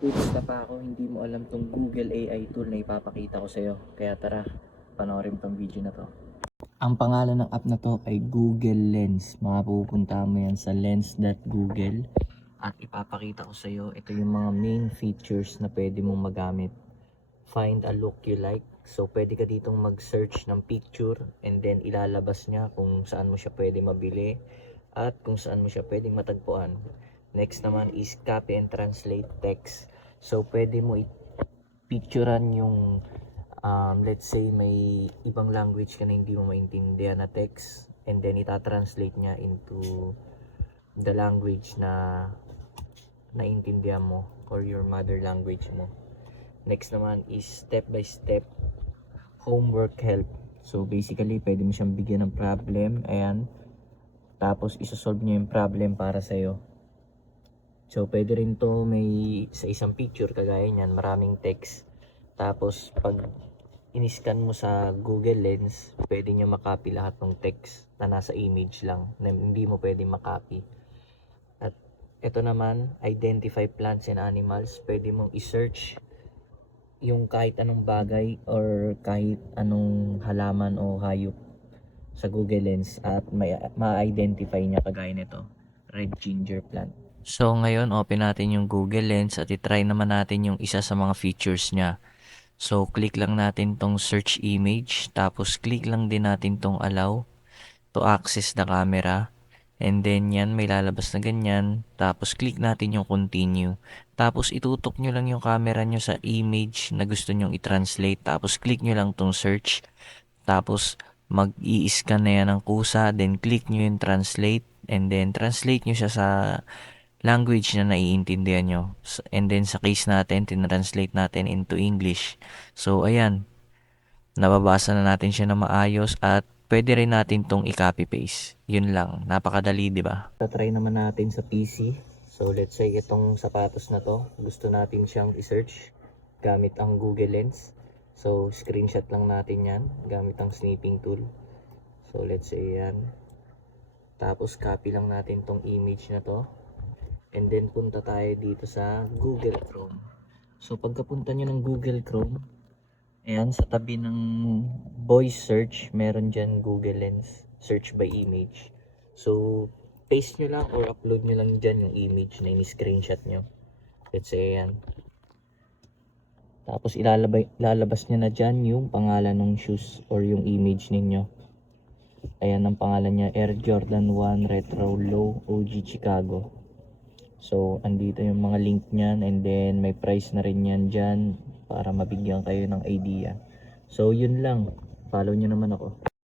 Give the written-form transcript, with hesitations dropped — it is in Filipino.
Pupunta pa ako, hindi mo alam tong Google AI tool na ipapakita ko sa'yo. Kaya tara, panoorin tong video na to. Ang pangalan ng app na to ay Google Lens. Mapupunta mo yan sa lens.google at ipapakita ko sa'yo. Ito yung mga main features na pwede mong magamit. Find a look you like. So pwede ka ditong mag-search ng picture and then ilalabas niya kung saan mo siya pwede mabili at kung saan mo siya pwedeng matagpuan. Next naman is copy and translate text. So pwede mo i-picturean yung let's say may ibang language ka na hindi mo maintindihan na text and then ita-translate niya into the language na naintindihan mo or your mother language mo. Next naman is step by step homework help. So basically pwede mo siyang bigyan ng problem, ayan, tapos isosolve niya yung problem para sa'yo. So pwede rin to may sa isang picture kagaya niyan, maraming text. Tapos pag in-scan mo sa Google Lens, pwede niya makopy lahat ng text na nasa image lang na hindi mo pwede makopy. At ito naman, identify plants and animals. Pwede mong i-search yung kahit anong bagay or kahit anong halaman o hayop sa Google Lens at ma-identify niya kagaya nito, red ginger plant. So ngayon open natin yung Google Lens at i-try naman natin yung isa sa mga features niya. So click lang natin tong search image, tapos click lang din natin tong allow to access the camera. And then yan, may lalabas na ganyan. Tapos click natin yung continue. Tapos itutok nyo lang yung camera nyo sa image na gusto nyong i-translate. Tapos click nyo lang tong search. Tapos mag-i-scan na yan ng kusa. Then click nyo yung translate. And then translate nyo siya sa language na naiintindihan nyo. And then sa case natin, tinranslate natin into English. So ayan, nababasa na natin siya na maayos at pwede rin natin tong i-copy paste. Yun lang, napakadali, di ba? Tatry naman natin sa PC. So let's say itong sapatos na to, gusto natin siyang i-search gamit ang Google Lens. So screenshot lang natin yan gamit ang snipping tool. So let's say yan. Tapos copy lang natin tong image na to. And then punta tayo dito sa Google Chrome. So pagkapunta nyo ng Google Chrome, ayan, sa tabi ng voice search, meron dyan Google Lens, search by image. So paste nyo lang or upload nyo lang dyan yung image na ini-screenshot nyo. Let's say ayan. Tapos ilalabas nyo na dyan yung pangalan ng shoes or yung image ninyo. Ayan ang pangalan niya, Air Jordan 1 Retro Low OG Chicago. So, andito yung mga link niyan and then may price na rin yan dyan para mabigyan kayo ng idea. So, yun lang. Follow nyo naman ako.